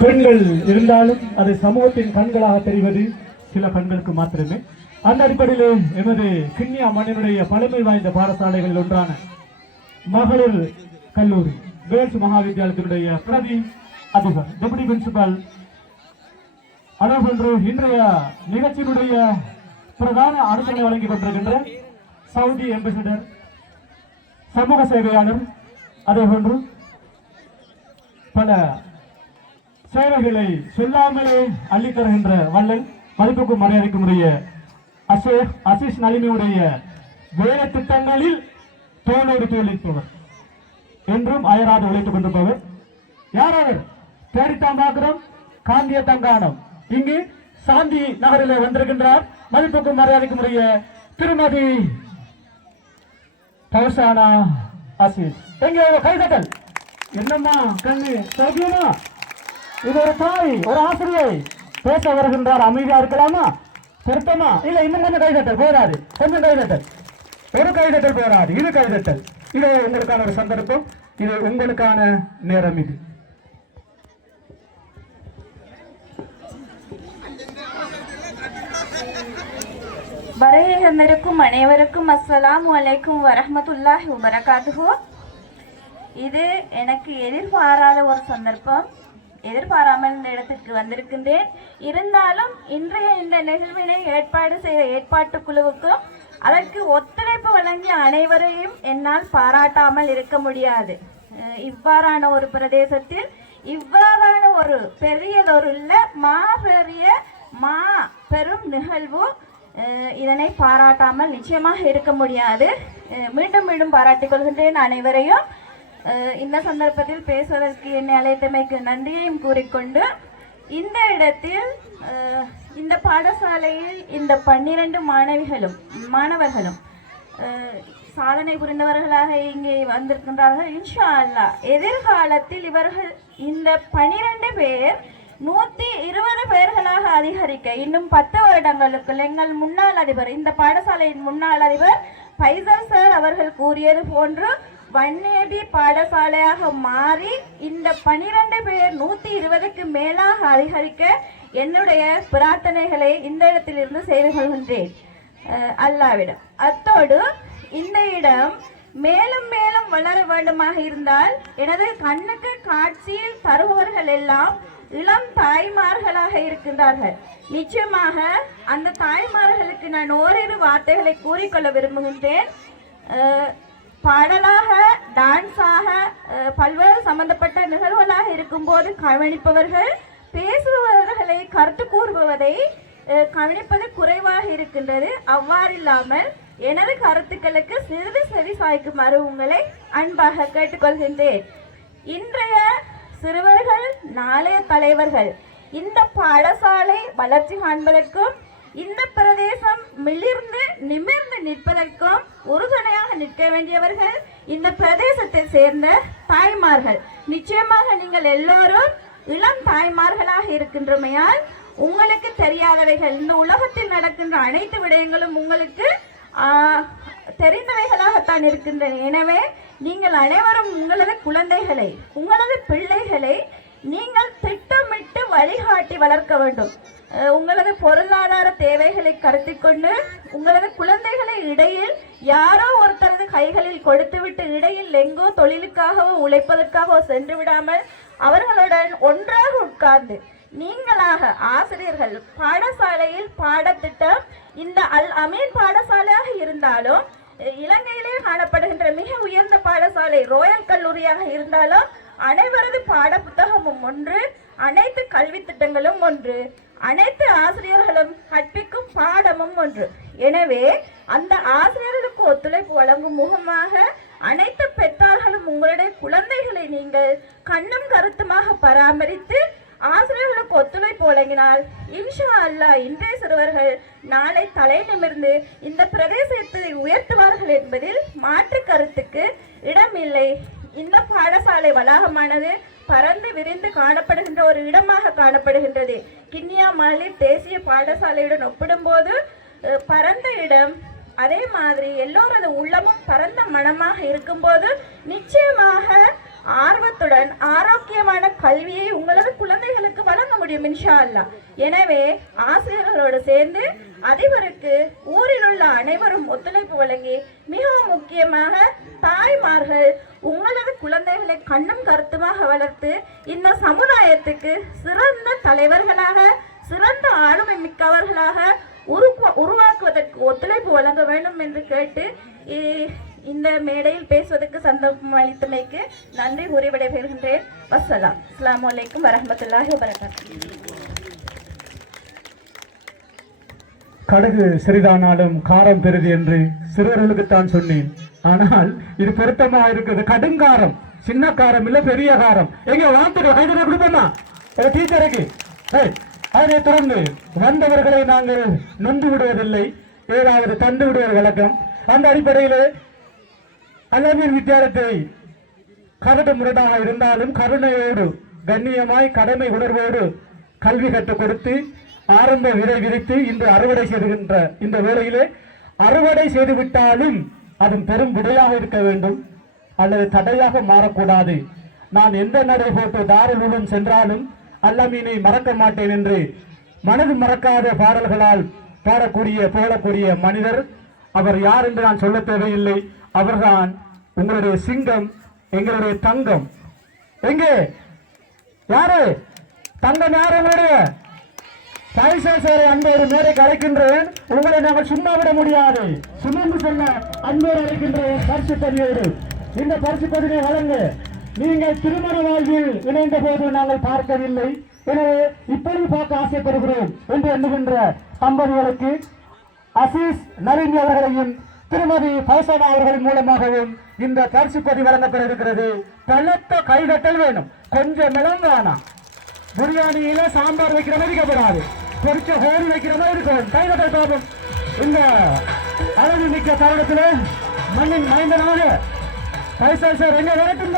பெண்கள் இருந்தாலும் அது சமூகத்தின் கண்களாக தெரிவது சில பெண்களுக்கு மாத்திரமே. அந்த அடிப்படையில் எமது கிண்ணியா மண்ணினுடைய பழமை வாய்ந்த பாடசாலைகளில் ஒன்றான மகளிர் கல்லூரி கேர்ள்ஸ் மகாவித்யாலயத்தினுடைய பிரதி அதிபர் டெபுட்டி பிரின்சிபால் அதேபோன்று இன்றைய நிகழ்ச்சியினுடைய பிரதான அனுமதி வழங்கி கொண்டிருக்கின்ற சவுதி அம்பாசிடர் சமூக சேவையாளர் அதேபோன்று பல சேவைகளை சொல்லாமலே அள்ளித் தருகின்ற வள்ளல் மதிப்புக்கும் மரியாதைக்கும் உரிய அசேக் அசீஸ் நலிமியுடைய வேலை திட்டங்களில் தோளோடு தோழிப்பவர் என்றும் அயராது உழைத்துக் கொண்டிருப்பவர். யார் அவர்? தேடித்தாம்பாக்கிறோம் காந்திய தங்கானம் இங்கு சாந்தி நகரிலே வந்திருக்கின்றார். மதிப்புக்கும் மரியாதைக்கும் உரிய திருமதி கௌசானா அசிஷ் எங்க கைதட்டல் என்னம்மா கண்ணு சௌக்கியமா? இது ஒரு தாய் ஒரு ஆசிரியை. பேச வருகின்றார் அமைதியா இருக்கலாமா? திருத்தமா? இல்ல இன்னும் கொஞ்சம் கைதட்டல் போராது கொஞ்சம் கைதட்டல் ஒரு கைதட்டல் போராது இது கைதட்டல் இது உங்களுக்கான ஒரு சந்தர்ப்பம். இது உங்களுக்கான நேரம் இது. வரையிருந்திருக்கும் அனைவருக்கும் அஸ்ஸலாமு வலைக்கும் வரமத்துல்லாஹி வபரகாத்துஹு. இது எனக்கு எதிர்பாராத ஒரு சந்தர்ப்பம். எதிர்பாராமல் இந்த இடத்திற்கு வந்திருக்கின்றேன். இருந்தாலும் இன்றைய இந்த நிகழ்வினை ஏற்பாடு செய்த ஏற்பாட்டு குழுவுக்கும் அதற்கு ஒத்துழைப்பு வழங்கிய அனைவரையும் என்னால் பாராட்டாமல் இருக்க முடியாது. இவ்வாறான ஒரு பிரதேசத்தில் இவ்வாறான ஒரு பெரியதொருள்ள மாபெரிய மா பெரும் நிகழ்வு இதனை பாராட்டாமல் நிச்சயமாக இருக்க முடியாது. மீண்டும் மீண்டும் பாராட்டிக் கொள்கின்றேன் அனைவரையும். இந்த சந்தர்ப்பத்தில் பேசுவதற்கு என்னை அழைத்தமைக்கு நன்றியையும் கூறிக்கொண்டு இந்த இடத்தில் இந்த பாடசாலையில் இந்த பன்னிரண்டு மாணவிகளும் மாணவர்களும் சாதனை புரிந்தவர்களாக இங்கே வந்திருக்கின்றார்கள். இன்ஷா அல்லாஹ் எதிர்காலத்தில் இவர்கள் இந்த பனிரெண்டு பேர் நூற்றி இருபது பேர்களாக அதிகரிக்க இன்னும் பத்து வருடங்களுக்குள் எங்கள் முன்னாள் அதிபர் இந்த பாடசாலையின் முன்னாள் அதிபர் பைசல் சார் அவர்கள் கூறியது போன்று வன்னியடி பாடசாலையாக மாறி இந்த பனிரெண்டு பேர் நூத்தி இருபதுக்கு மேலாக அதிகரிக்க என்னுடைய பிரார்த்தனைகளை இந்த இடத்திலிருந்து செய்து கொள்கின்றேன். அல்லாவிடம். அத்தோடு இந்த இடம் மேலும் மேலும் வளர வேண்டுமாக இருந்தால் எனது கண்ணுக்கு காட்சியில் தருபவர்கள் எல்லாம் இளம் தாய்மார்களாக இருக்கின்றார்கள். நிச்சயமாக அந்த தாய்மார்களுக்கு நான் ஓரிரு வார்த்தைகளை கூறிக்கொள்ள விரும்புகின்றேன். பாடலாக டான்ஸாக பல்வேறு சம்பந்தப்பட்ட நிகழ்வுகளாக இருக்கும்போது கவனிப்பவர்கள் பேசுபவர்களை கருத்து கூறுபவதை கவனிப்பது குறைவாக இருக்கின்றது. அவ்வாறில்லாமல் எனது கருத்துக்களுக்கு சிறிது செவி சாய்க்குமாறு உங்களை அன்பாக கேட்டுக்கொள்கின்றேன். இன்றைய சிறுவர்கள் நாளைய தலைவர்கள் இந்த பாடசாலை வளர்ச்சி காண்பதற்கும் இந்த பிரதேசம் மிளிர்ந்து நிமிர்ந்து நிற்பதற்கும் உறுதுணையாக நிற்க வேண்டியவர்கள் இந்த பிரதேசத்தை சேர்ந்த தாய்மார்கள். நிச்சயமாக நீங்கள் எல்லோரும் இளம் தாய்மார்களாக இருக்கின்றமையால் உங்களுக்கு தெரியாதவைகள் இந்த உலகத்தில் நடக்கின்ற அனைத்து விடயங்களும் உங்களுக்கு தெரிந்தவைகளாகத்தான் இருக்கின்றன. எனவே நீங்கள் அனைவரும் உங்களது குழந்தைகளை உங்களது பிள்ளைகளை நீங்கள் திட்டமிட்டு வழிகாட்டி வளர்க்க வேண்டும். உங்களது பொருளாதார தேவைகளை கருத்தில் கொண்டு உங்களது குழந்தைகளை இடையில் யாரோ ஒருத்தரது கைகளில் கொடுத்துவிட்டு இடையில் எங்கோ தொழிலுக்காகவோ உழைப்பதற்காகவோ சென்று விடாமல் அவர்களுடன் ஒன்றாக உட்கார்ந்து நீங்களாக ஆசிரியர்கள் பாடசாலையில் பாடத்திட்டம் இந்த அல் அமீன் பாடசாலையாக இருந்தாலும் இலங்கையிலே காணப்படுகின்ற மிக உயர்ந்த பாடசாலை ரோயல் கல்லூரியாக இருந்தாலும் அனைவரது பாட புத்தகமும் ஒன்று அனைத்து கல்வி திட்டங்களும் ஒன்று அனைத்து ஆசிரியர்களும் கற்பிக்கும் பாடமும் ஒன்று. எனவே அந்த ஆசிரியர்களுக்கு ஒத்துழைப்பு வழங்கும் முகமாக அனைத்து பெற்றார்களும் உங்களுடைய குழந்தைகளை நீங்கள் கண்ணும் கருத்துமாக பராமரித்து ஆசிரியர்களுக்கு ஒத்துழைப்பு வழங்கினால் இன்ஷா அல்லா இன்றைய சிறுவர்கள் நாளை தலை நிமிர்ந்து இந்த பிரதேசத்தை உயர்த்துவார்கள் என்பதில் மாற்று கருத்துக்கு இடமில்லை. இந்த பாடசாலை வளாகமானது பறந்து விரிந்து காணப்படுகின்ற ஒரு இடமாக காணப்படுகின்றது. கிண்ணியா மகளிர் தேசிய பாடசாலையுடன் ஒப்பிடும்போது பரந்த இடம் அதே மாதிரி எல்லோரது உள்ளமும் பரந்த மனமாக இருக்கும்போது நிச்சயமாக ஆர்வத்துடன் ஆரோக்கியமான கல்வியை உங்களது குழந்தைகளுக்கு வழங்க முடியும் இன்ஷா அல்லா எனவே ஆசிரியர்களோடு சேர்ந்து அதிபருக்கு ஊரில் உள்ள அனைவரும் ஒத்துழைப்பு வழங்கி மிகவும் முக்கியமாக தாய்மார்கள் உங்களது குழந்தைகளை கண்ணும் கருத்துமாக வளர்த்து இந்த சமுதாயத்துக்கு சிறந்த தலைவர்களாக சிறந்த ஆளுமை மிக்கவர்களாக உருவா- உருவாக்குவதற்கு ஒத்துழைப்பு வழங்க வேண்டும் என்று கேட்டு இந்த மேடையில் பேசுவதற்கு சந்தர்ப்பம் அளித்தமைக்கு நன்றி கூறி விடைபெறுகின்றேன். வசலாம். அஸ்லாம் வலைக்கம் வரமத்துல்லாஹி வரகாத்து கடுகு சிறிதானாலும் காரம் பெரிது என்று சிறுவர்களுக்குத்தான் சொன்னேன். ஆனால் இது பொருத்தமா இருக்குது கடுங்காரம் சின்ன காரம் இல்ல பெரிய காரம். எங்க வாழ்த்துக்க கைதட கொடுப்போமா டீச்சருக்கு. ஏய், அதனைத் தொடர்ந்து வந்தவர்களை நாங்கள் நொந்து விடுவதில்லை. ஏதாவது தந்து விடுவது வழக்கம். அந்த அடிப்படையிலே அல்லமீர் வித்தியாலத்தை கரடு முரடாக இருந்தாலும் கருணையோடு கண்ணியமாய் கடமை உணர்வோடு கல்வி கற்றுக் கொடுத்து ஆரம்ப விதை விதித்து இன்று அறுவடை செய்துகின்ற இந்த வேளையிலே அறுவடை செய்துவிட்டாலும் அது பெரும் விடையாக இருக்க வேண்டும் அல்லது தடையாக மாறக்கூடாது. நான் எந்த நடை போட்டு தாருலூலம் சென்றாலும் அல்லமீனை மறக்க மாட்டேன் என்று மனது மறக்காத பாடல்களால் பாடக்கூடிய புகழக்கூடிய மனிதர் அவர் யார் என்று நான் சொல்ல தேவையில்லை. அவர்தான் உங்களுடைய சிங்கம் எங்களுடைய தங்கம். எங்கே? யாரு? தங்கம் யார் உங்களுடைய? பைசல் சாரை அன்போடு மேடைக்கு கலைக்கின்றேன் உங்களை நாங்கள் சும்மா விட முடியாது. சுமந்து செல்ல அன்போடு அழைக்கின்றேன். பரிசு பதிவோடு இந்த பரிசு பதிவை வழங்க நீங்கள் திருமண வாழ்வில் இணைந்த போது நாங்கள் பார்க்கவில்லை. எனவே இப்பொழுது பார்க்க ஆசைப்படுகிறோம் என்று எண்ணுகின்ற தம்பதிகளுக்கு அசீஸ் நளினி அவர்களையும் திருமதி பைசனா அவர்களின் மூலமாகவும் இந்த பரிசு பதிவு வழங்கப்பட இருக்கிறது பலத்த கைதட்டல் வேணும். கொஞ்சம் இடம் வேணாம் பிரியாணியில சாம்பார் வைக்கிற மாதிரி பொறிச்ச ஹோலி வைக்கிற மாதிரி இருக்கும். கைதட்டல் பாபம் இந்த அழகு மிக்க தருணத்தில் மண்ணின் மைந்தனாக பைசா சார் எங்க வரட்டும்